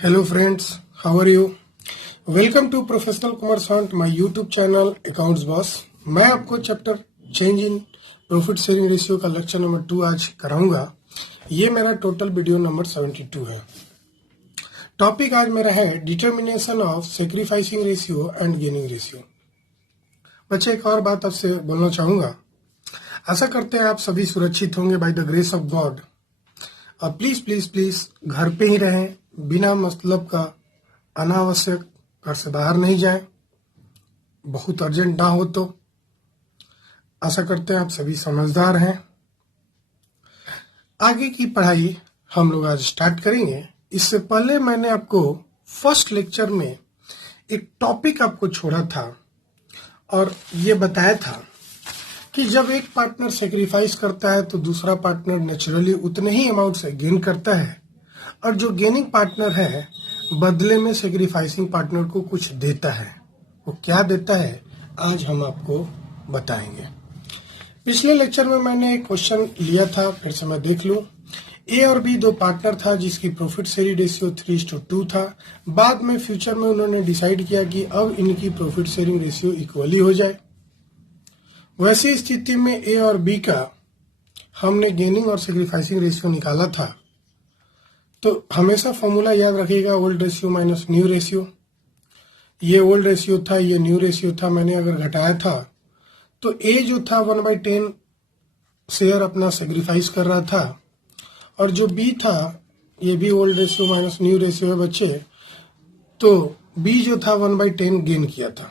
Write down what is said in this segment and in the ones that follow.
Hello friends, how are you? Welcome to Professional Kumar Sant, my YouTube channel Accounts Boss। मैं आपको chapter change in profit sharing ratio का lecture number 2 आज कराऊंगा। ये मेरा total video number 72 है। Topic आज मेरा है determination of sacrificing ratio and gaining ratio. बच्चे एक और बात आपसे बोलना चाहूंगा। आशा करते हैं आप सभी सुरक्षित होंगे by the grace of God. और प्लीज प्लीज प्लीज घर पे ही रहें, बिना मतलब का अनावश्यक घर से बाहर नहीं जाएं, बहुत अर्जेंट ना हो तो। आशा करते हैं आप सभी समझदार हैं। आगे की पढ़ाई हम लोग आज स्टार्ट करेंगे। इससे पहले मैंने आपको फर्स्ट लेक्चर में एक टॉपिक आपको छोड़ा था और ये बताया था कि जब एक पार्टनर सेक्रीफाइस करता है तो दूसरा पार्टनर नेचुरली उतने ही अमाउंट से गेन करता है, और जो गेनिंग पार्टनर है बदले में सेक्रीफाइसिंग पार्टनर को कुछ देता है। वो क्या देता है आज हम आपको बताएंगे। पिछले लेक्चर में मैंने एक क्वेश्चन लिया था, फिर से मैं देख लूं। ए और बी दो पार्टनर था जिसकी प्रॉफिट शेयरिंग रेशियो 3:2 था। बाद में फ्यूचर में उन्होंने डिसाइड किया कि अब इनकी प्रॉफिट शेयरिंग रेशियो इक्वली हो जाए। वैसी स्थिति में ए और बी का हमने गेनिंग और सेक्रीफाइसिंग रेशियो निकाला था। तो हमेशा फॉर्मूला याद रखिएगा, old ratio minus new ratio. ये ओल्ड रेशियो था, ये न्यू रेशियो था। मैंने अगर घटाया था तो ए जो था 1/10 शेयर अपना सेक्रीफाइस कर रहा था, और जो बी था ये भी old ratio minus new ratio है बच्चे। तो बी जो था 1/10 गेन किया था।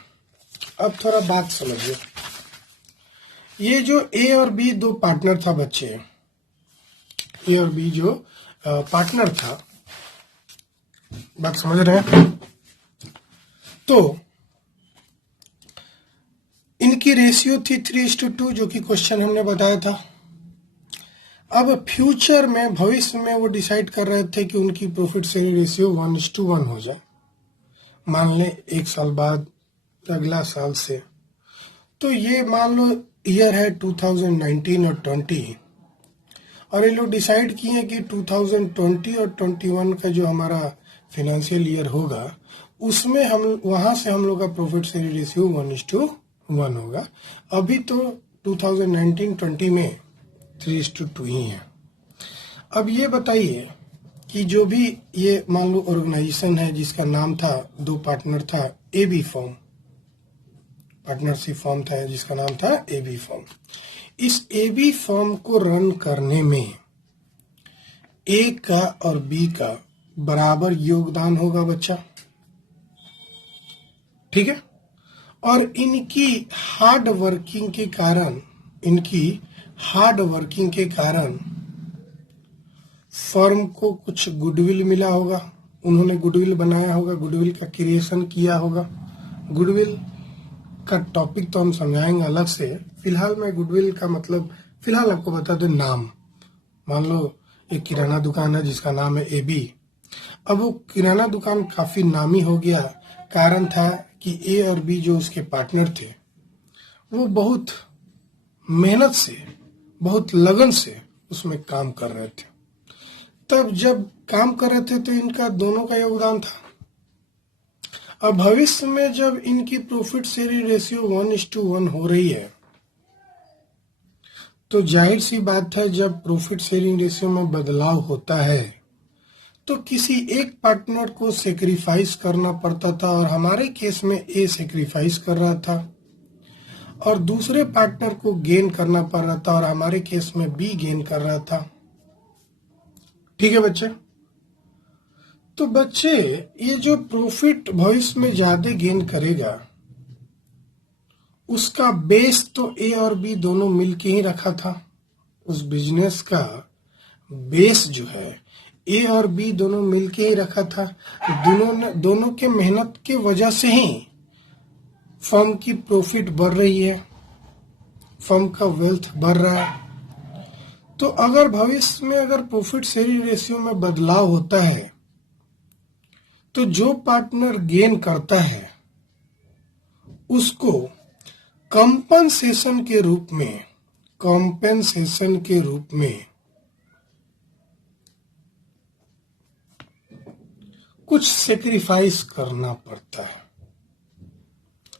अब थोड़ा बात समझिए। ये जो ए और बी दो पार्टनर था बच्चे, ए और बी जो पार्टनर था, बात समझ रहे हैं? तो इनकी रेशियो थी 3:2 जो कि क्वेश्चन हमने बताया था। अब फ्यूचर में, भविष्य में वो डिसाइड कर रहे थे कि उनकी प्रॉफिट शेयरिंग रेशियो 1:1 हो जाए। मान ले 1 साल बाद, अगला साल से। तो ये मान लो ईयर है 2019 और 20, और ये लोग डिसाइड किए कि 2020 और 21 का जो हमारा फाइनेंशियल ईयर होगा उसमें हम वहां से हम लोग का प्रॉफिट शेयरिंग रेशियो 1:1 होगा। अभी तो 2019-20 में 3:2 ही है। अब ये बताइए कि जो भी ये मान लो ऑर्गेनाइजेशन है जिसका नाम था, दो पार्टनर था, एबी फॉर्म, पार्टनरशिप फॉर्म था जिसका नाम था एबी फॉर्म। इस एबी फॉर्म को रन करने में ए का और बी का बराबर योगदान होगा बच्चा, ठीक है। और इनकी हार्ड वर्किंग के कारण फर्म को कुछ गुडविल मिला होगा। उन्होंने गुडविल बनाया होगा, गुडविल का क्रिएशन किया होगा। गुडविल का टॉपिक तो हम समझाएंगे अलग से। फिलहाल मैं गुडविल का मतलब फिलहाल आपको बता दो। नाम, मान लो एक किराना दुकान है जिसका नाम है एबी। अब वो किराना दुकान काफी नामी हो गया, कारण था कि ए और बी जो उसके पार्टनर थे वो बहुत मेहनत से, बहुत लगन से उसमें काम कर रहे थे। तब जब काम कर रहे थे तो इनका दोनों का योगदान था। अब भविष्य में जब इनकी प्रॉफिट शेयरिंग रेशियो 1:1 हो रही है तो जाहिर सी बात है, जब प्रॉफिट शेयरिंग रेशियो में बदलाव होता है तो किसी एक पार्टनर को सेक्रीफाइस करना पड़ता था, और हमारे केस में ए सेक्रीफाइस कर रहा था, और दूसरे पार्टनर को गेन करना पड़ रहा था, और हमारे केस में बी गेन कर रहा था। ठीक है बच्चे? तो बच्चे, ये जो प्रॉफिट भविष्य में ज्यादा गेन करेगा उसका बेस तो ए और बी दोनों मिलके ही रखा था। उस बिजनेस का बेस जो है ए और बी दोनों मिलके ही रखा था। दोनों के मेहनत के वजह से ही फर्म की प्रॉफिट बढ़ रही है, फर्म का वेल्थ बढ़ रहा है। तो अगर भविष्य में अगर प्रॉफिट शेयरिंग रेशियो में बदलाव होता है तो जो पार्टनर गेन करता है उसको कंपनसेशन के रूप में कुछ सेक्रीफाइस करना पड़ता है।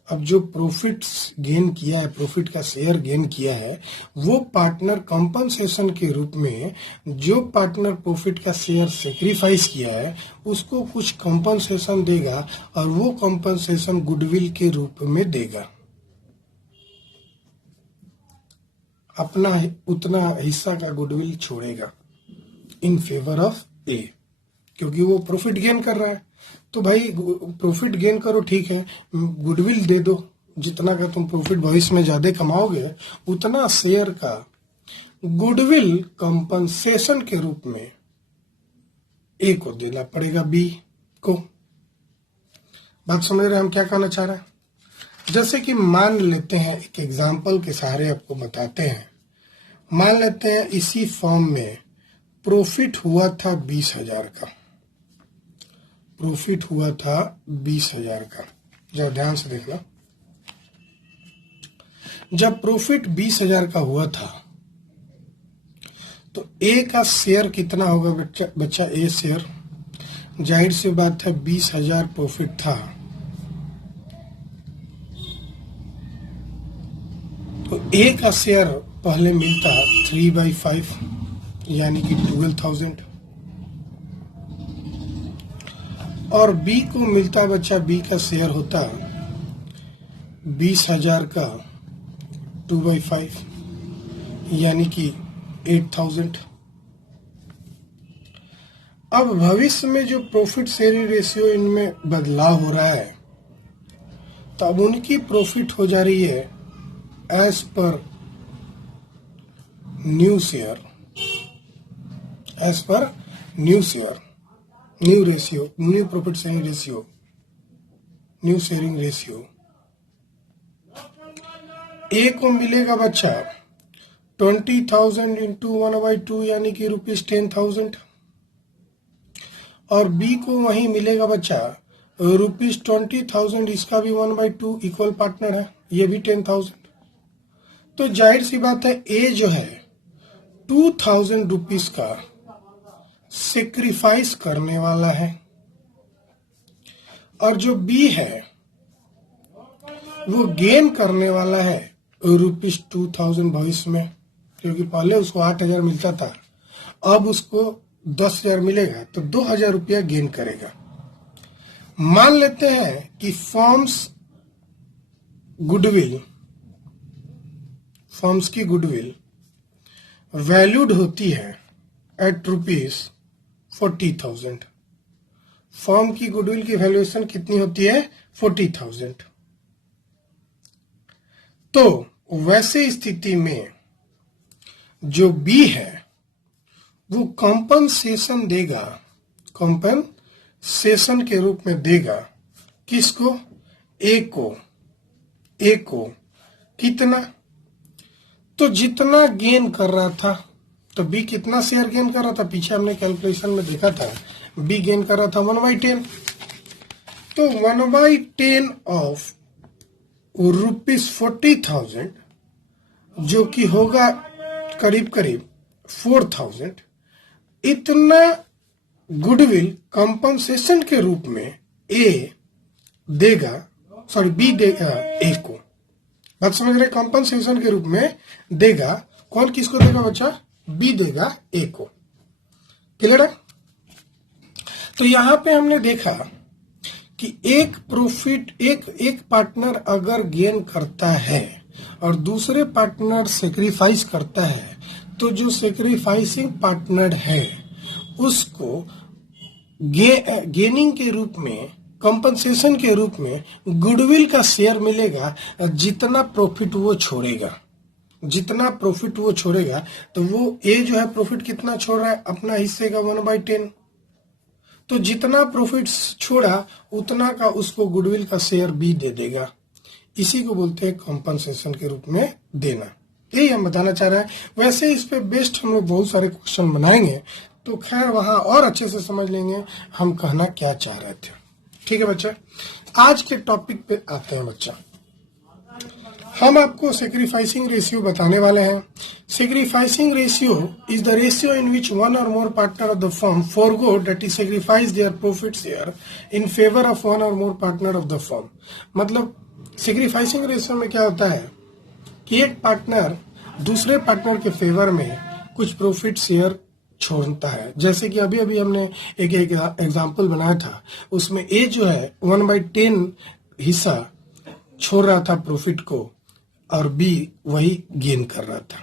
अब जो प्रॉफिट गेन किया है, प्रॉफिट का शेयर गेन किया है, वो पार्टनर कंपनसेशन के रूप में, जो पार्टनर प्रॉफिट का शेयर सेक्रीफाइस किया है उसको कुछ कंपनसेशन देगा और वो कंपनसेशन गुडविल के रूप में देगा। अपना उतना हिस्सा का गुडविल छोड़ेगा इन फेवर ऑफ ए, क्योंकि वो प्रॉफिट गेन कर रहा है। तो भाई प्रॉफिट गेन करो, ठीक है, गुडविल दे दो, जितना का तुम प्रॉफिट भविष्य में ज्यादा कमाओगे उतना शेयर का गुडविल कंपनसेशन के रूप में ए को देना पड़ेगा बी को। बात समझ रहे हैं हम क्या कहना चाह रहे हैं? जैसे कि मान लेते हैं, एक एग्जांपल के सहारे आपको बताते हैं। मान लेते हैं इसी फॉर्म में प्रॉफिट हुआ था 20,000 का, प्रॉफिट हुआ था 20,000 का। जरा ध्यान से देखना, जब प्रॉफिट 20,000 का हुआ था तो ए का शेयर कितना होगा बच्चा? ए शेयर, जाहिर सी बात है 20,000 प्रॉफिट था तो ए का शेयर पहले मिलता 3/5 यानी कि 12,000, और बी को मिलता बच्चा, बी का शेयर होता 20,000 का 2/5 यानी कि 8,000। अब भविष्य में जो प्रॉफिट शेयरिंग रेशियो इनमें बदलाव हो रहा है तो अब उनकी प्रॉफिट हो जा रही है as per new share, as per new share, new ratio, new profit sharing ratio, new sharing ratio. A को मिलेगा बच्चा 20,000 इंटू 1/2 यानी कि ₹10,000, और बी को वही मिलेगा बच्चा ₹20,000, इसका भी 1/2 इक्वल पार्टनर है, ये भी 10,000। तो जाहिर सी बात है ए जो है 2,000 रुपीज का सेक्रीफाइस करने वाला है, और जो बी है वो गेन करने वाला है ₹2,000 भविष्य में, क्योंकि पहले उसको 8,000 मिलता था, अब उसको 10,000 मिलेगा तो 2,000 रुपया गेन करेगा। मान लेते हैं कि फॉर्म्स की गुडविल वैल्यूड होती है एट ₹40,000। फॉर्म की गुडविल की वैल्यूएशन कितनी होती है? 40,000। तो वैसे स्थिति में जो बी है वो कंपनसेशन देगा, कंपनसेशन के रूप में देगा किसको? ए को। ए को कितना? तो जितना गेन कर रहा था, तो बी कितना शेयर गेन कर रहा था? पीछे हमने कैलकुलेशन में देखा था, बी गेन कर रहा था 1/10। तो 1/10 ऑफ ₹40,000 जो कि होगा करीब करीब 4,000, इतना गुडविल कंपनसेशन के रूप में ए देगा, सॉरी बी देगा ए को। बात समझ रहे? कंपनसेशन के रूप में देगा, कौन किसको देगा बच्चा? बी देगा ए को। क्लियर है? तो यहां पे हमने देखा कि एक पार्टनर अगर गेन करता है और दूसरे पार्टनर सेक्रीफाइस करता है, तो जो सेक्रीफाइसिंग पार्टनर है उसको गेनिंग के रूप में, कंपनसेशन के रूप में गुडविल का शेयर मिलेगा। जितना प्रॉफिट वो छोड़ेगा, जितना प्रॉफिट वो छोड़ेगा, तो वो ए जो है प्रॉफिट कितना छोड़ रहा है? अपना हिस्से का 1/10। तो जितना प्रॉफिट छोड़ा उतना का उसको गुडविल का शेयर बी दे देगा। इसी को बोलते हैं कंपनसेशन के रूप में देना। यही हम बताना चाह रहे हैं। वैसे इस पे बेस्ड हम लोग बहुत सारे क्वेश्चन बनाएंगे, तो खैर वहां और अच्छे से समझ लेंगे हम कहना क्या चाह रहे थे। ठीक है बच्चा, आज के टॉपिक पे आते हैं बच्चा। हम आपको सेक्रीफाइसिंग रेशियो बताने वाले हैं। Sacrificing ratio is the ratio in which one or more partner of the firm forgo that is sacrifice their profit share in favour of one or more partner of the firm. मतलब sacrificing ratio में क्या होता है कि एक partner दूसरे partner के favour में कुछ प्रॉफिट शेयर छोड़ता है। जैसे कि अभी अभी हमने एक एग्जाम्पल बनाया था, उसमें ए जो है 1/10 हिस्सा छोड़ रहा था प्रॉफिट को और बी वही गेन कर रहा था।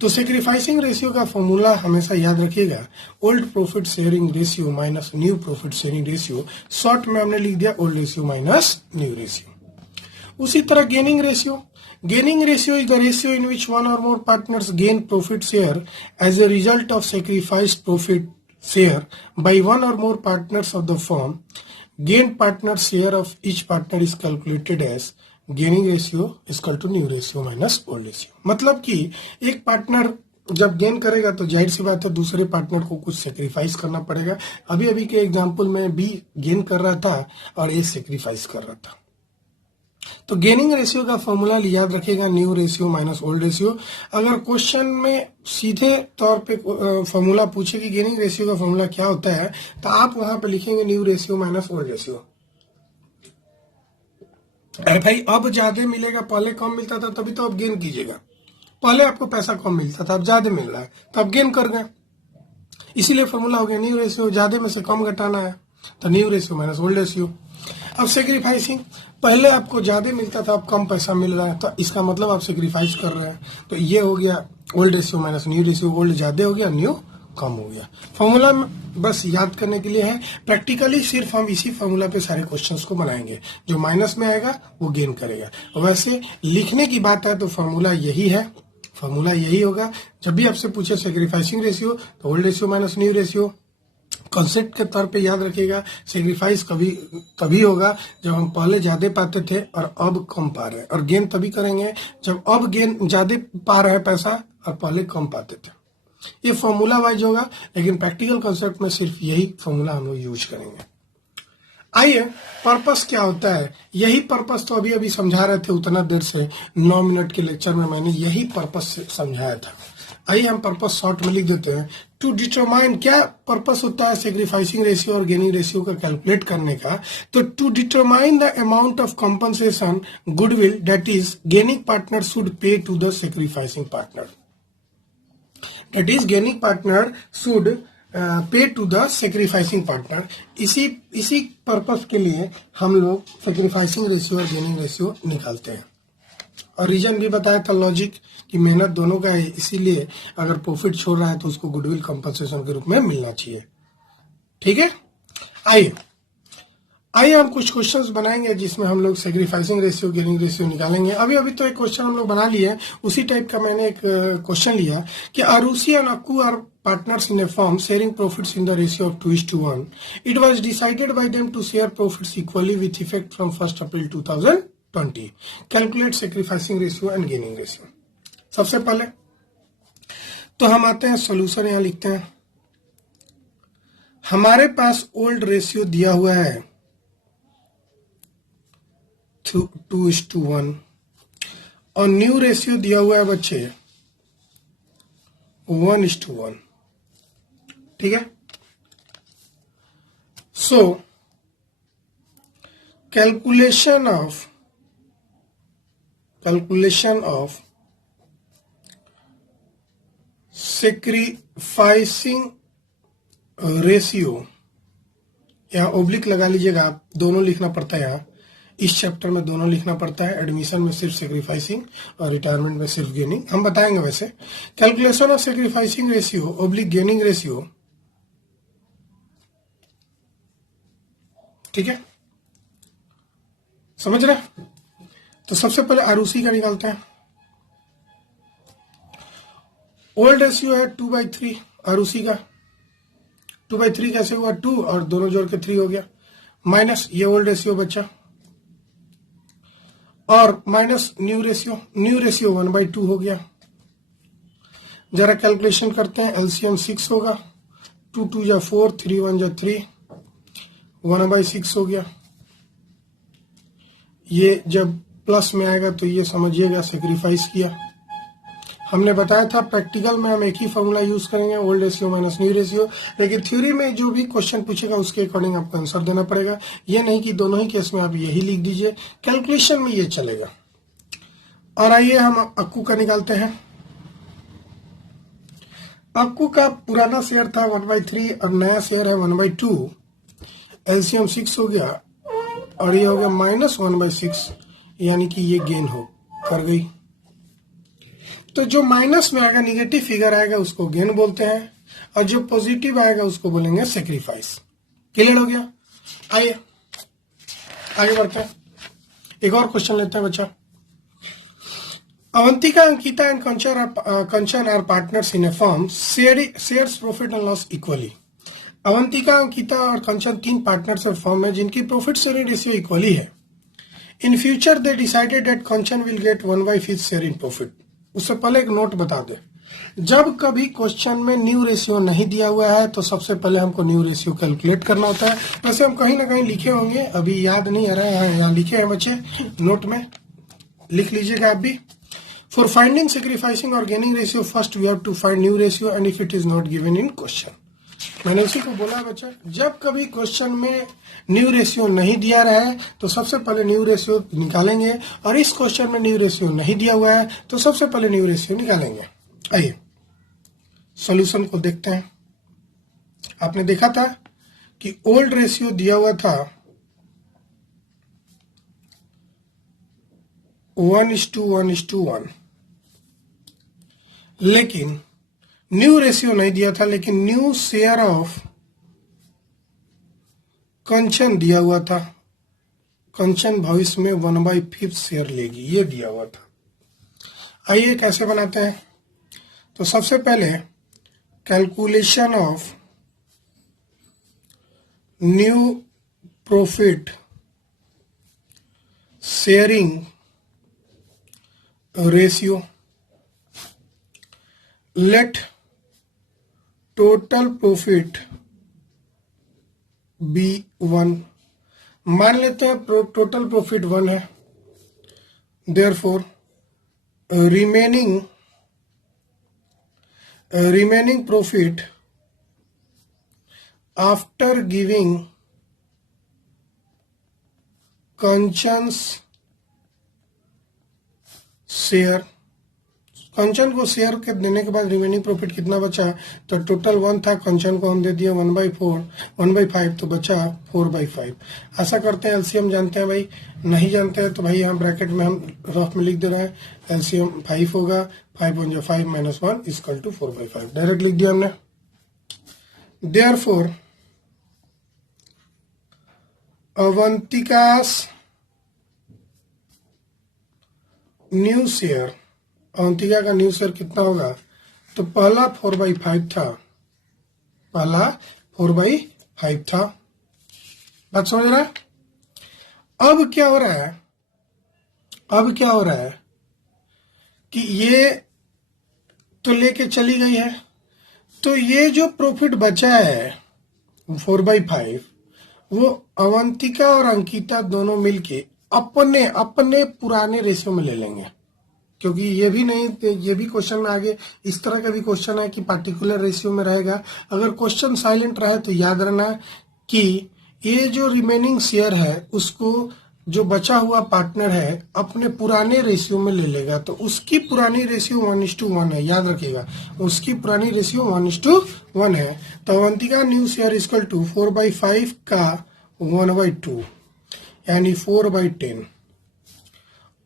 तो सेक्रीफाइसिंग रेशियो का फॉर्मूला हमेशा याद रखिएगा, old profit sharing ratio minus new profit sharing ratio. Short में हमने लिख दिया old ratio minus new ratio. उसी तरह gaining ratio, gaining ratio is the ratio in which one or more partners gain profit share as a result of sacrificed profit share by one or more partners of the firm. Gain partner share of each partner is calculated as gaining ratio equal to new ratio minus old ratio. मतलब कि एक partner जब gain करेगा तो जाहिर सी बात है दूसरे पार्टनर को कुछ सेक्रीफाइस करना पड़ेगा। अभी अभी के एग्जांपल में बी गेन कर रहा था और ए सेक्रीफाइस कर रहा था। तो गेनिंग रेशियो का फॉर्मूला याद रखिएगा, new ratio minus old ratio. अगर क्वेश्चन में सीधे तौर पे फॉर्मूला पूछे कि गेनिंग रेशियो का फॉर्मूला क्या होता है, तो आप वहां पे लिखेंगे new ratio minus old ratio. अरे भाई अब ज्यादा मिलेगा, पहले कम मिलता था तभी तो अब गेन कीजिएगा। पहले आपको पैसा कम मिलता था, अब ज्यादा मिल रहा है तो अब गेन कर गए, इसीलिए फॉर्मूला हो गया न्यू रेशियो। ज्यादा में से कम घटाना है तो new ratio minus old ratio. अब सेक्रीफाइसिंग, पहले आपको ज्यादा मिलता था अब कम पैसा मिल रहा है तो इसका मतलब आप सेक्रीफाइस कर रहे हैं। तो ये हो गया old ratio minus new ratio. Old ज्यादा हो गया, न्यू कम हो गया। फॉर्मूला बस याद करने के लिए है, प्रैक्टिकली सिर्फ हम इसी फॉर्मूला पे सारे क्वेश्चंस को बनाएंगे। जो माइनस में आएगा वो गेन करेगा। वैसे लिखने की बात है तो फॉर्मूला यही है, फॉर्मूला यही होगा। जब भी आपसे पूछे सेक्रीफाइसिंग रेशियो तो old ratio minus new ratio. Concept के तौर पे याद रखिएगा, सेक्रीफाइस कभी तभी होगा जब हम पहले ज्यादा पाते थे और अब कम पा रहे हैं, और गेन तभी करेंगे जब अब गेन ज्यादा पा रहे हैं पैसा और पहले कम पाते थे। ये फॉर्मूला वाइज होगा, लेकिन प्रैक्टिकल कॉन्सेप्ट में सिर्फ यही फॉर्मूला हम लोग यूज करेंगे। आइए, पर्पस क्या होता है, यही पर्पस तो अभी अभी समझा रहे थे उतना देर से, 9 मिनट के लेक्चर में मैंने यही पर्पस समझाया था। आइए हम पर्पस शॉर्ट में लिख देते हैं। टू डिटरमाइन, क्या पर्पस होता है सेक्रीफाइसिंग रेशियो और गेनिंग रेशियो का कैलकुलेट करने का? तो to determine the amount of compensation goodwill that is gaining partner should pay to the sacrificing partner, that is gaining partner should pay to the sacrificing partner. इसी purpose के लिए हम लोग sacrificing ratio और gaining ratio निकालते हैं। और reason भी बताया था, लॉजिक, कि मेहनत दोनों का है, इसीलिए अगर प्रॉफिट छोड़ रहा है तो उसको गुडविल कंपनसेशन के रूप में मिलना चाहिए। ठीक है, आइए हम कुछ क्वेश्चंस बनाएंगे जिसमें हम लोग सेक्रीफाइसिंग रेशियो गेनिंग रेशियो निकालेंगे। अभी तो एक क्वेश्चन हम लोग बना लिए, उसी टाइप का मैंने एक क्वेश्चन लिया कि Arushi and Akku are partners in a firm sharing profits in the ratio of 2:1. It was decided by them to share profits equally with effect from 1st April 2020. Calculate sacrificing ratio and gaining ratio. सबसे पहले तो हम आते हैं solution, यहां लिखते हैं। हमारे पास ओल्ड रेशियो दिया हुआ है 2:1 और न्यू रेशियो दिया हुआ है बच्चे 1:1। ठीक है, so calculation of sacrificing ratio, यहां ओब्लिक लगा लीजिएगा आप, दोनों लिखना पड़ता है। यहां इस चैप्टर में दोनों लिखना पड़ता है, एडमिशन में सिर्फ सेक्रीफाइसिंग और रिटायरमेंट में सिर्फ गेनिंग। हम बताएंगे वैसे। Calculation of sacrificing ratio oblique gaining ratio, ठीक है, समझ रहे? तो सबसे पहले आरुषि का निकालते हैं। ओल्ड रेशियो है 2/3, आरुषि का 2/3 कैसे हुआ? 2 और दोनों जोड़ के 3 हो गया, माइनस ये ओल्ड रेशियो बचा, और माइनस न्यू रेशियो 1/2 हो गया। जरा कैलकुलेशन करते हैं, एलसीएम 6 होगा, 2 2 जा 4, 3 1 जा 3, 1/6 हो गया। ये जब प्लस में आएगा तो ये समझिएगा सेक्रीफाइस किया। हमने बताया था प्रैक्टिकल में हम एक ही फॉर्मूला यूज करेंगे, old ratio minus new ratio, लेकिन थ्योरी में जो भी क्वेश्चन पूछेगा उसके अकॉर्डिंग आपको आंसर देना पड़ेगा। ये नहीं कि दोनों ही केस में आप यही लिख दीजिए, कैलकुलेशन में ये चलेगा। और आइए हम अक्कू का निकालते हैं। अक्कू का पुराना शेयर था 1/3 और नया शेयर है 1/2। एलसीएम 6 हो गया और ये हो गया -1/6, यानी कि ये गेन हो कर गई। तो जो माइनस में आएगा, निगेटिव फिगर आएगा, उसको गेन बोलते हैं, और जो पॉजिटिव आएगा उसको बोलेंगे सेक्रीफाइस। क्लियर हो गया? आइए आगे बढ़ते हैं, एक और क्वेश्चन लेते हैं बच्चा। Avantika, Ankita and Kanchan are partners in a firm, shares profit and loss equally. Avantika, Ankita और कंचन 3 पार्टनर्स और फर्म है जिनकी प्रॉफिट शेयरिंग रेशियो इक्वली है। In future they decided that Kanchan will get 1/5 share in profit. उससे पहले एक नोट बता दे, जब कभी क्वेश्चन में न्यू रेशियो नहीं दिया हुआ है तो सबसे पहले हमको न्यू रेशियो कैलकुलेट करना होता है। वैसे हम कहीं ना कहीं लिखे होंगे, अभी याद नहीं आ रहा है, यहाँ लिखे हैं बच्चे, नोट में लिख लीजिएगा आप भी। फॉर फाइंडिंग सेक्रीफाइसिंग और gaining ratio first we have to find new ratio and if it is not given in question. मैंने उसी को बोला बच्चा, जब कभी क्वेश्चन में न्यू रेशियो नहीं दिया रहा है तो सबसे पहले न्यू रेशियो निकालेंगे, और इस क्वेश्चन में न्यू रेशियो नहीं दिया हुआ है तो सबसे पहले न्यू रेशियो निकालेंगे। आइए सॉल्यूशन को देखते हैं। आपने देखा था कि ओल्ड रेशियो दिया हुआ था 1:1:1, लेकिन न्यू रेशियो नहीं दिया था, लेकिन न्यू शेयर ऑफ कंचन दिया हुआ था। कंचन भविष्य में 1/5 शेयर लेगी, ये दिया हुआ था। आइए कैसे बनाते हैं। तो सबसे पहले calculation of new profit sharing ratio, let total profit be 1। मान लेते हैं टोटल प्रॉफिट 1 है, therefore remaining profit after giving Kanchan's share, Kanchan को शेयर के देने के बाद रिमेनिंग प्रॉफिट कितना बचा, तो टोटल 1 था, कंचन को हम दे दिया 1/5, तो बचा 4/5। ऐसा करते हैं, एलसीएम जानते हैं भाई, नहीं जानते हैं तो भाई यहाँ ब्रैकेट में हम रफ में लिख दे रहे हैं, एलसीएम 5 होगा, 5 × 5 - 1 = 4/5, डायरेक्ट लिख दिया हमने। देयरफॉर अवंतिकास न्यू शेयर, अवंतिका का न्यू शेयर कितना होगा, तो पहला 4/5 था, पहला 4/5 था। बात समझ रहा है? अब क्या हो रहा है, अब क्या हो रहा है कि ये तो लेके चली गई है, तो ये जो प्रॉफिट बचा है 4/5, वो अवंतिका और अंकिता दोनों मिलके अपने अपने पुराने रेशियो में ले लेंगे, क्योंकि ये भी नहीं, ये भी क्वेश्चन में आगे इस तरह का भी क्वेश्चन है कि पार्टिकुलर रेशियो में रहेगा। अगर क्वेश्चन साइलेंट रहे तो याद रखना कि ये जो रिमेनिंग शेयर है उसको जो बचा हुआ पार्टनर है अपने पुराने रेशियो में ले लेगा, तो उसकी पुरानी रेशियो 1:1 है, याद रखिएगा, उसकी पुरानी रेशियो 1:1 है। तो Avantika new share equal to 4/5 का 1/2 यानी 4/10,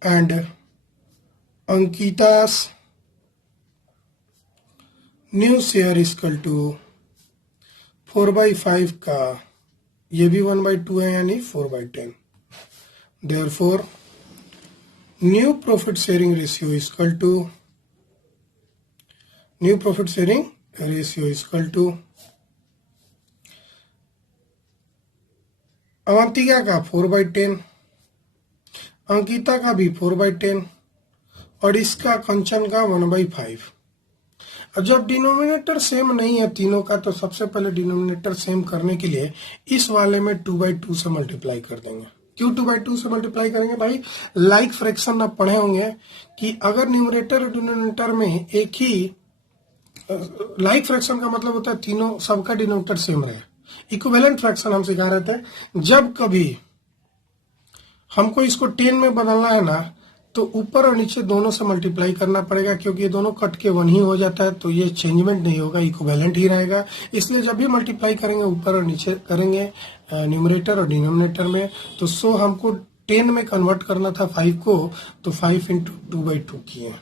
and Ankita's new share equal to 4/5 का, ये भी 1/2 है यानी 4/10। Therefore, new profit sharing ratio equal to Avantika का 4/10, अंकिता का भी 4/10 और इसका कंचन का 1/5। और जब डिनोमिनेटर सेम नहीं है तीनों का, तो सबसे पहले डिनोमिनेटर सेम करने के लिए इस वाले में 2/2 से मल्टीप्लाई कर देंगे। क्यों 2/2 से मल्टीप्लाई करेंगे भाई? लाइक फ्रैक्शन आप पढ़े होंगे कि अगर न्यूमरेटर और डिनोमिनेटर में एक ही लाइक फ्रैक्शन का मतलब होता है तीनों सबका डिनोमिनेटर सेम रहे। इक्विवेलेंट फ्रैक्शन हम सिखा रहे थे, जब कभी हमको इसको 10 में बदलना है ना तो ऊपर और नीचे दोनों से मल्टीप्लाई करना पड़ेगा, क्योंकि ये दोनों कट के 1 ही हो जाता है, तो ये चेंजमेंट नहीं होगा, इक्विवेलेंट ही रहेगा। इसलिए जब भी मल्टीप्लाई करेंगे ऊपर और नीचे करेंगे न्यूमरेटर और डिनोमिनेटर में, तो सो हमको 10 में कन्वर्ट करना था 5 को, तो 5 इंटू 2/2 किए।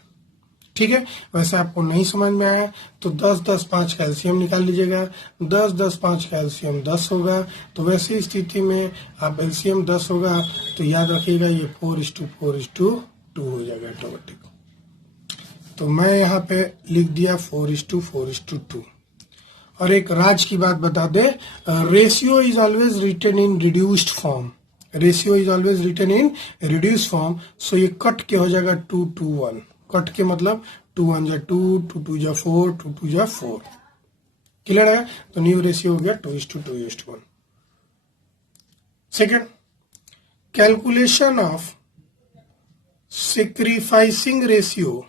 ठीक है, वैसे आपको नहीं समझ में आया तो 10 10 5 का एलसीएम निकाल लीजिएगा। 10 10 5 का एलसीएम 10 होगा, तो वैसी स्थिति में आप एलसीएम 10 होगा तो याद रखिएगा ये 4:4:2 हो जाएगा ऑटोमेटिक। तो मैं यहाँ पे लिख दिया 4:4:2। और एक राज की बात बता दे, ratio is always written in reduced form. Ratio is always written in reduced form, so ये कट के हो जाएगा 2 2 1। कट के मतलब 2 1 जा 2, 2 2 जा 4, 2 2 जा 4। क्लियर है? तो न्यू रेशियो हो गया 2:2:1। Second, calculation of sacrificing ratio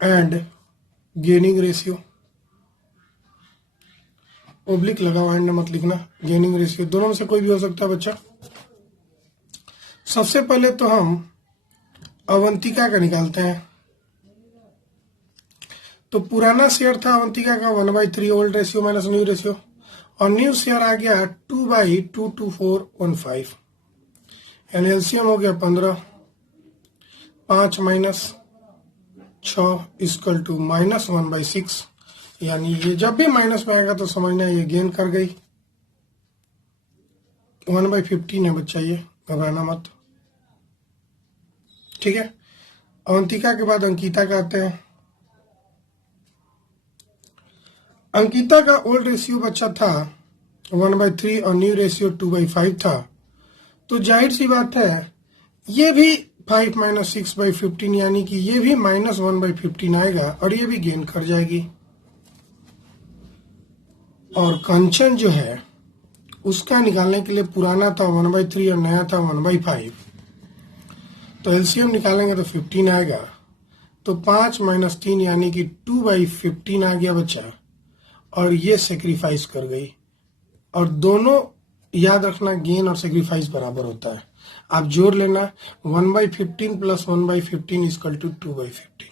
and gaining ratio. Oblique लगा हुआ एंड मत लिखना, गेनिंग रेशियो दोनों में से कोई भी हो सकता है बच्चा। सबसे पहले तो हम अवंतिका का निकालते हैं। तो पुराना शेयर था अवंतिका का 1/3 old ratio minus new ratio, और न्यू शेयर आ गया 2/22415। एलसीएम हो गया 15, 5 माइनस 6 इक्वल टू -1/6। यानी ये जब भी माइनस में आएगा तो समझना ये गेन कर गई। 1/15 है बच्चा, ये घबराना मत। ठीक है, अवंतिका के बाद अंकिता का आते हैं। अंकिता का ओल्ड रेशियो बच्चा था 1/3 और न्यू रेशियो 2/5 था, तो जाहिर सी बात है ये भी 5 - 6/15 यानी कि ये भी -1/15 आएगा और ये भी गेन कर जाएगी। और कंचन जो है उसका निकालने के लिए पुराना था 1/3 और नया था 1/5, तो एलसीएम निकालेंगे तो 15 आएगा। तो 5 - 3 यानी कि 2/15 आ गया बच्चा, और ये सेक्रीफाइस कर गई। और दोनों याद रखना गेन और सेक्रीफाइस बराबर होता है, आप जोड़ लेना 1/15 + 1/15 इक्वल टू 2/15।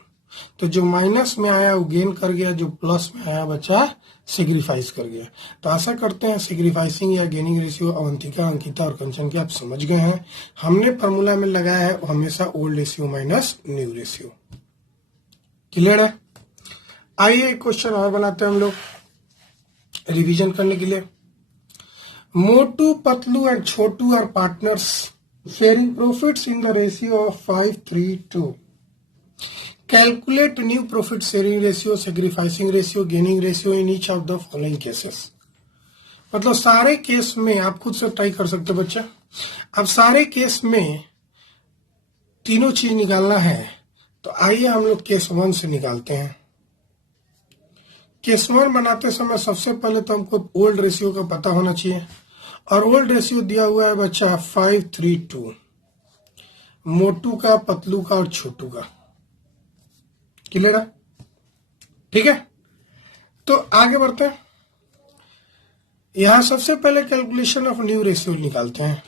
तो जो माइनस में आया वो गेन कर गया, जो प्लस में आया बच्चा सेक्रीफाइस कर गया। तो आशा करते हैं सेक्रीफाइसिंग या गेनिंग रेशियो अवंतिका, अंकिता और कंचन के आप समझ गए हैं। हमने फॉर्मूला में लगाया है हमेशा old ratio minus new ratio. Clear है? आइए क्वेश्चन और बनाते हैं हम लोग रिवीजन करने के लिए। Motu, Patlu and Chhotu are partners sharing profits in the ratio of 5:3:2। Calculate new profit sharing ratio, sacrificing ratio, gaining ratio in each of the following cases। मतलब सारे केस में आप खुद से ट्राई कर सकते हो बच्चा। अब सारे केस में तीनों चीज निकालना है, तो आइए हम लोग केस 1 से निकालते हैं। केस 1 बनाते समय सबसे पहले तो हमको ओल्ड रेशियो का पता होना चाहिए, और ओल्ड रेशियो दिया हुआ है बच्चा 5:3:2, मोटू का, पतलू का और छोटू का। क्लियर है? ठीक है, तो आगे बढ़ते हैं। यहां सबसे पहले कैलकुलेशन ऑफ न्यू रेशियो निकालते हैं।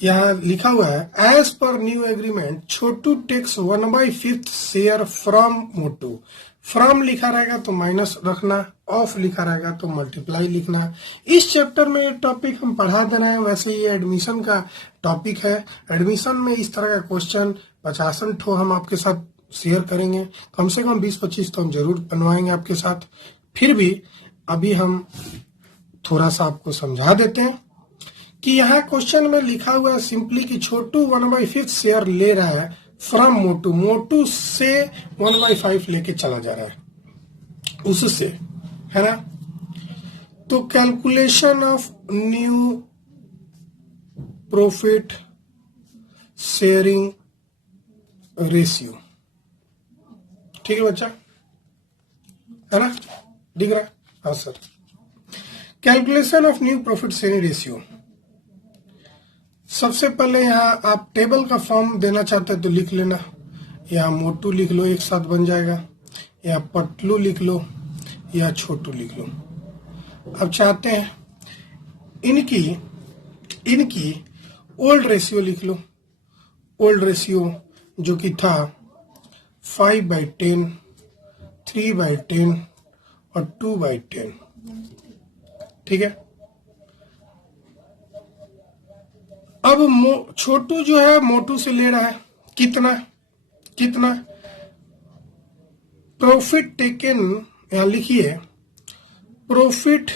यहां लिखा हुआ है as per new agreement Chhotu takes 1/5 share from Motu. From लिखा रहेगा तो माइनस रखना, ऑफ लिखा रहेगा तो मल्टीप्लाई लिखना। इस चैप्टर में ये टॉपिक हम पढ़ा दे रहे हैं, वैसे ये एडमिशन का टॉपिक है। एडमिशन में इस तरह का क्वेश्चन 50 ठो हम आपके साथ शेयर करेंगे, कम से कम 20-25 तो हम जरूर बनवाएंगे आपके साथ। फिर भी अभी हम थोड़ा सा आपको समझा देते हैं कि यहाँ क्वेश्चन में लिखा हुआ है सिंपली कि छोटू 1/5 शेयर ले रहा है फ्रॉम मोटू, मोटू से 1/5 लेके चला जा रहा है उससे, है ना। तो calculation of new profit sharing ratio, ठीक है बच्चा, है ना, दिख रहा है? हाँ sir. Calculation of new profit sharing ratio. सबसे पहले यहाँ आप टेबल का फॉर्म देना चाहते हैं तो लिख लेना, या मोटू लिख लो एक साथ बन जाएगा, या पतलू लिख लो, या छोटू लिख लो। अब चाहते हैं इनकी ओल्ड रेशियो लिख लो। ओल्ड रेशियो जो कि था 5/10, 3/10 और 2/10। ठीक है। अब छोटू जो है मोटू से ले रहा है कितना प्रॉफिट टेकन, यहां लिखिए profit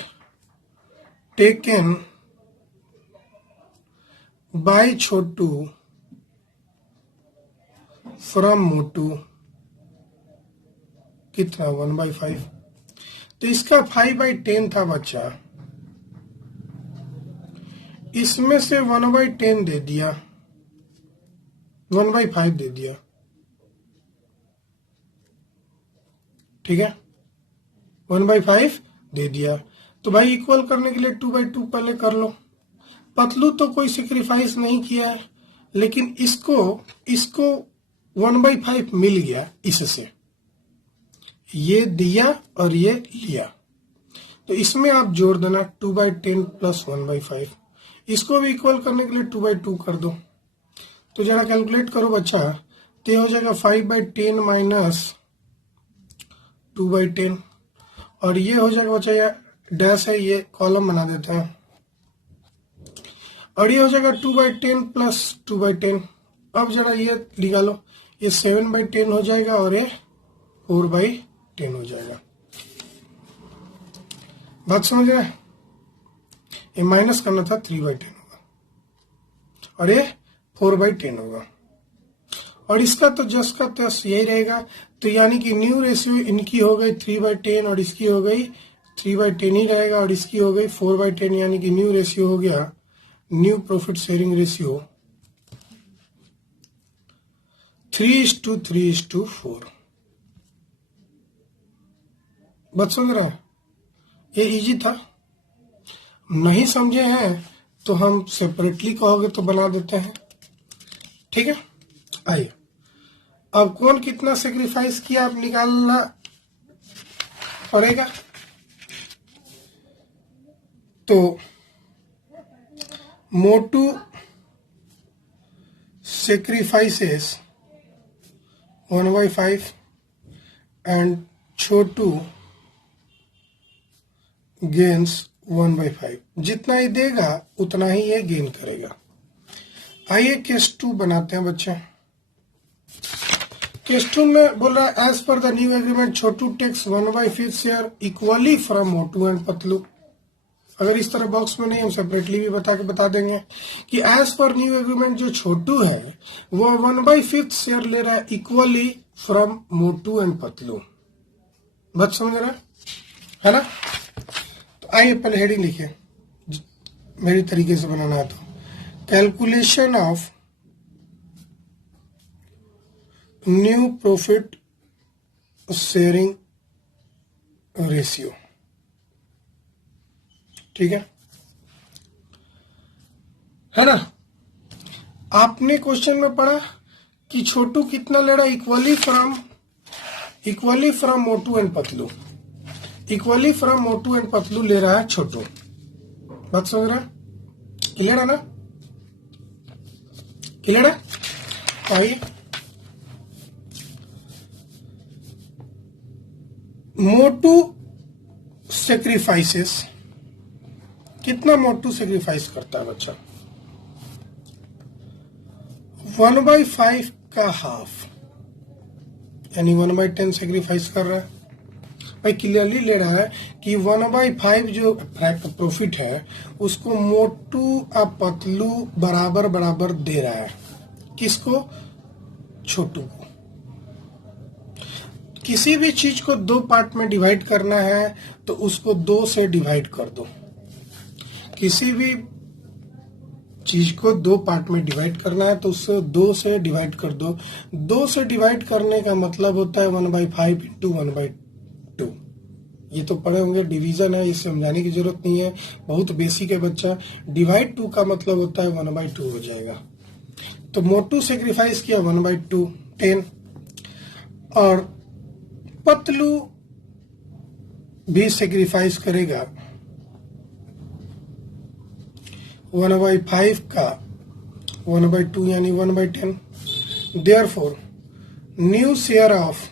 taken by Chhotu from Motu कितना 1/5। तो इसका 5/10 था बच्चा, इसमें से 1/10 दे दिया, 1/5 दे दिया। ठीक है, 1/5 दे दिया। तो भाई इक्वल करने के लिए 2/2 पहले कर लो। पतलू तो कोई सेक्रीफाइस नहीं किया है, लेकिन इसको 1/5 मिल गया इससे, ये दिया और ये लिया, तो इसमें आप जोड़ देना 2/10 प्लस 1/5। इसको भी इक्वल करने के लिए 2/2 कर दो। तो जरा कैलकुलेट करो बच्चा, तो ये हो जाएगा 5/10 माइनस 2/10, और ये हो जाएगा बच्चा, ये डैश है, ये कॉलम बना देते हैं, और ये हो जाएगा 2/10 प्लस 2/10। अब जरा ये निकालो, ये 7/10 हो जाएगा और ये 4/10 हो जाएगा। बात समझ रहे हैं? ये माइनस करना था, 3/10 होगा, और ये 4/10 होगा, और इसका तो जस का तस यही रहेगा। तो यानी कि न्यू रेशियो इनकी हो गई 3/10 और इसकी हो गई 3/10 ही रहेगा, और इसकी हो गई 4/10, यानी कि न्यू रेशियो हो गया, न्यू प्रॉफिट शेयरिंग रेशियो 3:3:4। बात समझ रहा है? ये इजी था। नहीं समझे हैं तो हम सेपरेटली कहोगे तो बना देते हैं। ठीक है, आइए अब कौन कितना सेक्रीफाइस किया आप निकालना पड़ेगा। तो मोटू sacrifices 1/5 and छोटू gains 1/5। जितना ही देगा उतना ही ये गेन करेगा। आइए केस 2 बनाते हैं बच्चे। केस 2 में बोल रहा है as per the new agreement Chhotu takes 1/5 share equally from Motu and Patlu. अगर इस तरह बॉक्स में नहीं, हम सेपरेटली भी बता देंगे कि एज पर न्यू एग्रीमेंट जो छोटू है वो 1/5 शेयर ले रहा है equally from Motu and Patlu. बात समझ रहा है ना? तो आइए पहले हेडिंग लिखिए, मेरी तरीके से बनाना है। तो calculation of new profit sharing ratio. ठीक है ना? आपने क्वेश्चन में पढ़ा कि छोटू कितना ले रहा है equally from Motu and Patlu. Equally from Motu and Patlu ले रहा है छोटू। बात समझ रहा है? क्लियर है ना? क्लियर है? आइए मोटू सेक्रीफाइसेस, कितना मोटू सेक्रीफाइस करता है बच्चा? 1/5 का हाफ, यानी 1/10 सेक्रीफाइस कर रहा है। भाई क्लियरली ले रहा है कि 1/5 जो प्रॉफिट है उसको मोटू और पतलू बराबर बराबर दे रहा है। किसको? छोटू को। किसी भी चीज को 2 पार्ट में डिवाइड करना है तो उसको 2 से डिवाइड कर दो। किसी भी चीज को 2 पार्ट में डिवाइड करना है तो उससे 2 से डिवाइड कर दो। 2 से डिवाइड करने का मतलब होता है 1/5 × 1/2। ये तो पढ़े होंगे, डिवीजन है, इसे समझाने की जरूरत नहीं है, बहुत बेसिक है बच्चा। डिवाइड 2 का मतलब होता है 1/2 हो जाएगा। तो मोटू सेक्रीफाइस किया 1/2 10, और पतलू भी सेक्रीफाइस करेगा 1/5 का 1/2 यानी 1/10। देयरफॉर न्यू शेयर ऑफ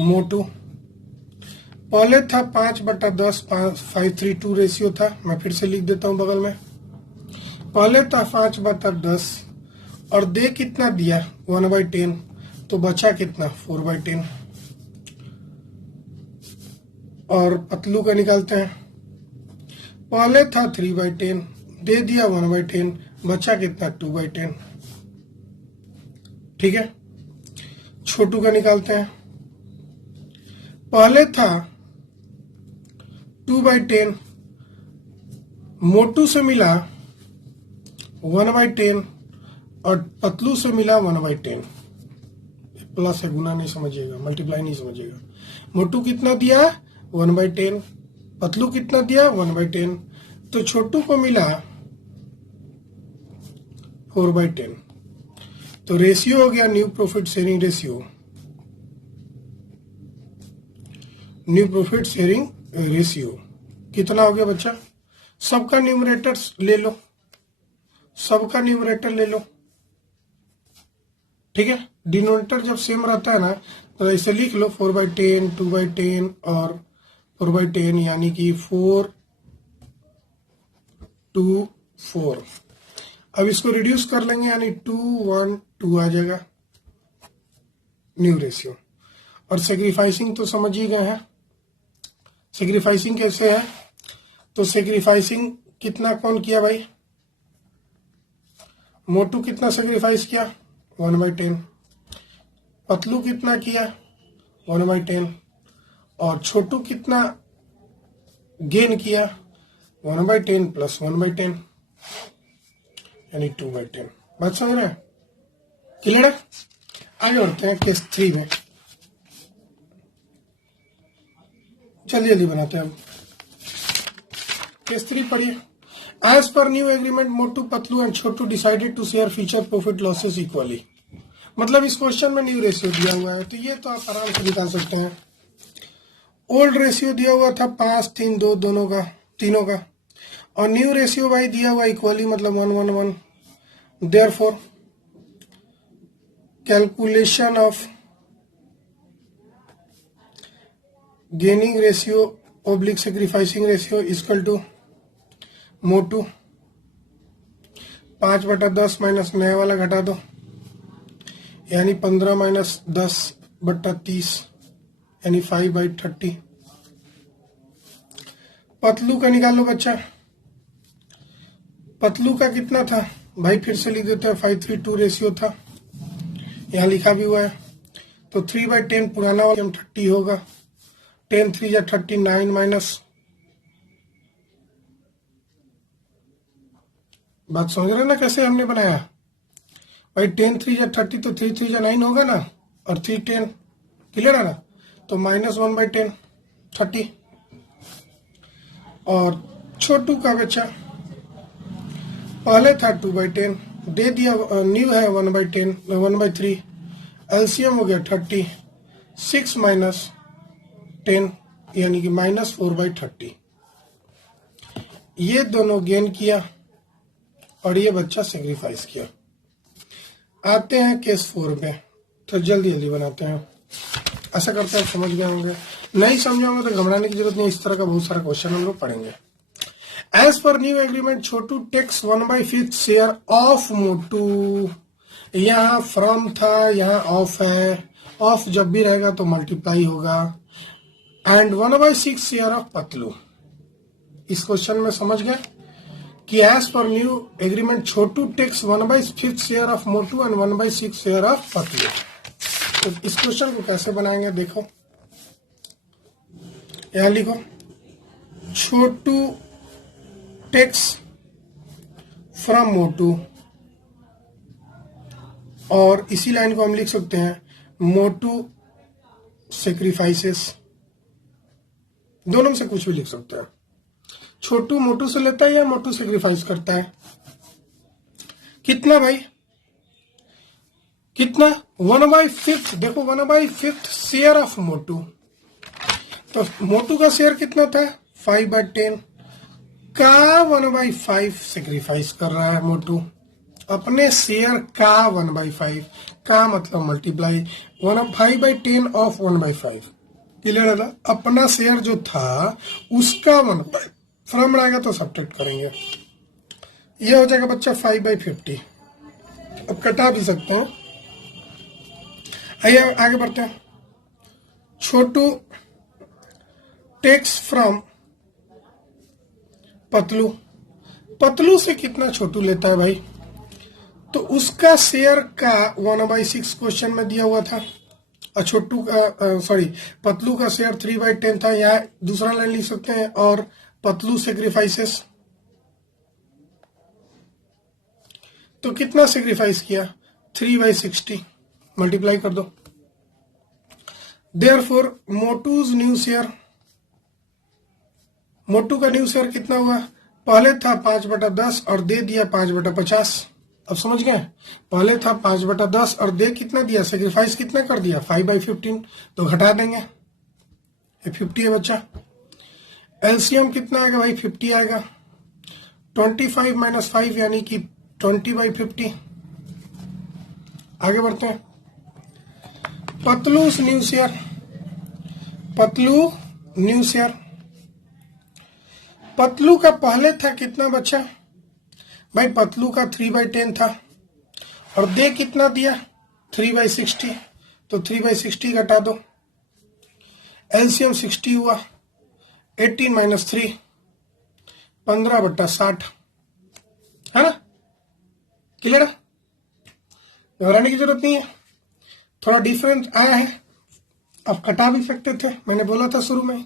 मोटू, पहले था 5/10, 5:3:2 रेशियो था। मैं फिर से लिख देता हूं बगल में, पहले था 5/10 और दे कितना दिया 1/10, तो बचा कितना 4/10। और पतलू का निकालते हैं, पहले था 3/10, दे दिया 1/10, बचा कितना 2/10। ठीक है, छोटू का निकालते हैं, पहले था 2/10, मोटू से मिला 1/10 और पतलू से मिला 1/10। प्लस है, गुना नहीं समझिएगा, मल्टीप्लाई नहीं समझिएगा। मोटू कितना दिया 1/10, पतलू कितना दिया 1/10, तो छोटू को मिला 4/10। तो रेशियो हो गया new profit sharing ratio. New profit sharing ratio कितना हो गया बच्चा? सबका न्यूमरेटर ले लो, सबका न्यूमरेटर ले लो। ठीक है, डिनोमिनेटर जब सेम रहता है ना तो ऐसे लिख लो 4/10, 2/10 और 4/10, यानी कि 4 2 4। अब इसको रिड्यूस कर लेंगे, यानी 2 1 2 आ जाएगा न्यू रेशियो। और सेक्रीफाइसिंग तो समझ ही गए हैं। सेक्रीफाइसिंग कैसे है? तो सेक्रीफाइसिंग कितना कौन किया भाई? मोटू कितना सेक्रीफाइस किया 1/10, पतलू कितना किया 1/10, और छोटू कितना गेन किया 1/10 प्लस 1/10 यानी 2/10। बात समझ रहे हैं? क्लियर है? आगे बढ़ते हैं केस 3 में। जल्दी जल्दी बनाते हैं। अब केस 3 पढ़िए। As per new agreement Motu, Patlu and Chhotu decided to share future profit losses equally. मतलब इस क्वेश्चन में न्यू रेशियो दिया हुआ है, तो ये तो आप आराम से निकाल सकते हैं। ओल्ड रेशियो दिया हुआ था 5 3 2 दोनों का, तीनों का, और न्यू रेशियो भाई दिया हुआ इक्वली, मतलब 1 1 1। Therefore calculation of gaining ratio oblique sacrificing ratio equal to Motu 5/10 minus नया वाला घटा दो, यानी 15 माइनस 10/30 यानी 5/30। पतलू का निकाल लो बच्चा। पतलू का कितना था भाई? फिर से लिख देते हैं, 5:3:2 रेशियो था, यहाँ लिखा भी हुआ है। तो 3/10 पुराना वाला 30 होगा, 10 3 या 39 माइनस, बात समझ रहे ना कैसे हमने बनाया भाई? 10 3 या 30, तो 3 3 या 9 होगा ना, और 3 10, क्लियर है ना? तो माइनस 1/10 30। और छोटू का बच्चा पहले था 2/10, दे दिया न्यू है 1/10 1/3, एलसीएम हो गया 30, 6 माइनस 10 यानी कि माइनस 4/30। ये दोनों गेन किया और ये बच्चा सेक्रीफाइस किया। आते हैं केस 4 में, तो जल्दी जल्दी बनाते हैं। ऐसा करते हैं, समझ गए होंगे। नहीं समझे होंगे तो घबराने की जरूरत नहीं, इस तरह का बहुत सारा क्वेश्चन हम लोग पढ़ेंगे। As per new agreement Chhotu takes 1/5 share of Motu. यहाँ फ्रॉम था, यहाँ ऑफ है, ऑफ जब भी रहेगा तो मल्टीप्लाई होगा, एंड 1/6 शेयर ऑफ पतलू। इस क्वेश्चन में समझ गए कि as per new agreement Chhotu takes 1/5 share of Motu and 1/6 share of Patlu. तो इस क्वेश्चन को कैसे बनाएंगे देखो, यहां लिखो छोटू टेक्स फ्रॉम मोटू, और इसी लाइन को हम लिख सकते हैं मोटू सेक्रीफाइसेस दोनों में से कुछ भी लिख सकते हैं। छोटू मोटू से लेता है या मोटू सेक्रीफाइस करता है? कितना भाई, कितना? 1/5। देखो 1/5 शेयर ऑफ मोटू। तो मोटू का शेयर कितना था? 5/10 का 1/5 सेक्रीफाइस कर रहा है मोटू अपने शेयर का 1/5 का मतलब मल्टीप्लाई 5/10 ऑफ 1/5। क्लियर है ना? अपना शेयर जो था उसका 1/5 फ्रॉम आएगा तो सब्ट्रैक्ट करेंगे। ये हो जाएगा बच्चा 5/50। अब कटा भी सकते हो। आइए आगे बढ़ते हैं। छोटू टेक्स फ्रॉम पतलू। पतलू से कितना छोटू लेता है भाई? तो उसका शेयर का 1/6 क्वेश्चन में दिया हुआ था और छोटू का पतलू का शेयर 3/10 था। यहाँ दूसरा लाइन लिख सकते हैं और पतलू सेक्रीफाइसेस। तो कितना सेक्रीफाइस किया? 3/60 मल्टीप्लाई कर दो। देयरफॉर मोटूज न्यू शेयर, मोटू का न्यू शेयर कितना हुआ? पहले था 5/10 और दे दिया 5/50। अब समझ गए? पहले था 5/10 और दे कितना दिया? सेक्रीफाइस कितना कर दिया? 5/15। तो घटा देंगे, 50 है बच्चा। एलसीएम कितना आएगा भाई? 50 आएगा। 25 - 5 यानी कि 20/50। आगे बढ़ते हैं। Patlu's new share, Patlu new share. Patlu का पहले था कितना बच्चा? भाई पतलू का 3/10 था और दे कितना दिया? 3/60। तो 3/60 घटा दो। एलसीएम 60 हुआ। 18 - 3 15/60 है ना? क्लियर है? घबराने की जरूरत नहीं है। थोड़ा डिफरेंस आया है। अब कटा भी सकते थे, मैंने बोला था शुरू में।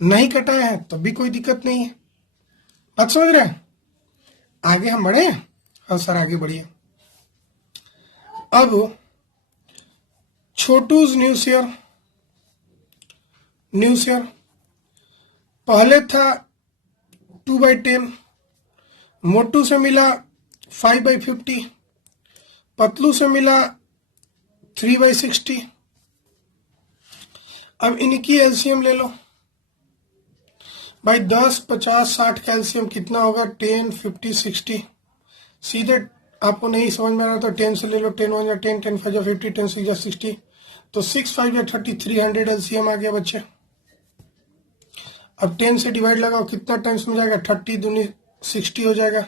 नहीं कटाया है तब भी कोई दिक्कत नहीं है। बात समझ रहे हैं? आगे हम बढ़े? हाँ सर आगे बढ़िए। अब छोटूज न्यू शेयर, न्यू शेयर पहले था 2/10, मोटू से मिला 5/50, पतलू से मिला 3/60। अब इनकी एलसीएम ले लो भाई। 10, 50, 60 का एलसीएम कितना होगा? 10, 50, 60। सीधे आपको नहीं समझ में आ रहा तो 10 से ले लो। 10 1 = 10, 10 5 = 50, 10 6 = 60। तो 6 5 = 30, 300 एलसीएम आ गया बच्चे। अब 10 से डिवाइड लगाओ, कितना टाइम्स में जाएगा? 30 दूनी 60 हो जाएगा।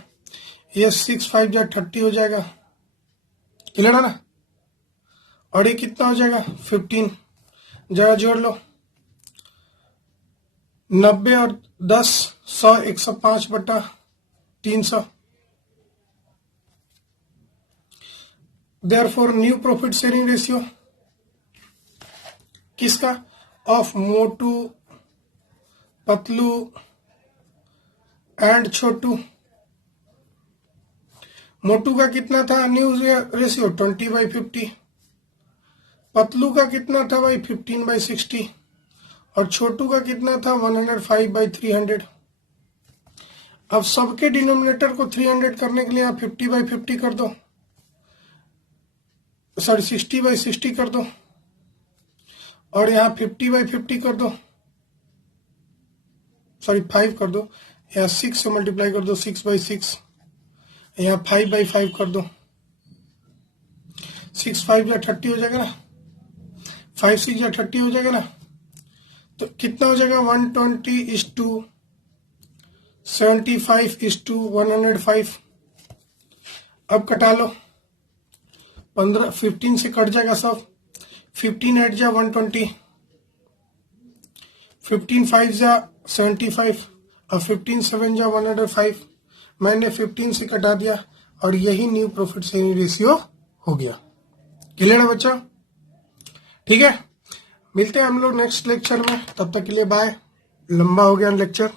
ये 6 5 = 30 हो जाएगा। क्लियर है ना? और ये कितना हो जाएगा? 15। जरा जोड़ लो। 90 और 10 100 105/300। Therefore new profit sharing ratio किसका? ऑफ मोटू, पतलू एंड छोटू। मोटू का कितना था न्यू रेशियो? 20/50। पतलू का कितना था भाई? 15/60। और छोटू का कितना था? 105/300। अब सबके डिनोमिनेटर को 300 करने के लिए आप 50/50 कर दो, 60/60 कर दो और यहाँ 50/50 कर दो, 5 कर दो। यहाँ 6 से मल्टीप्लाई कर दो, 6/6। यहाँ 5/5 कर दो। 6 5 = 30 हो जाएगा ना? 5 6 = 30 हो जाएगा ना? तो कितना हो जाएगा? 120:75:105। अब कटा लो। 15 से कट जाएगा सब। 15 8 = 120, 15 5 = 75 और 15 7 = 105। मैंने 15 से कटा दिया और यही न्यू प्रॉफिट शेयरिंग रेशियो हो गया। क्लियर है बच्चा? ठीक है, मिलते हैं हम लोग नेक्स्ट लेक्चर में। तब तक के लिए बाय। लंबा हो गया लेक्चर।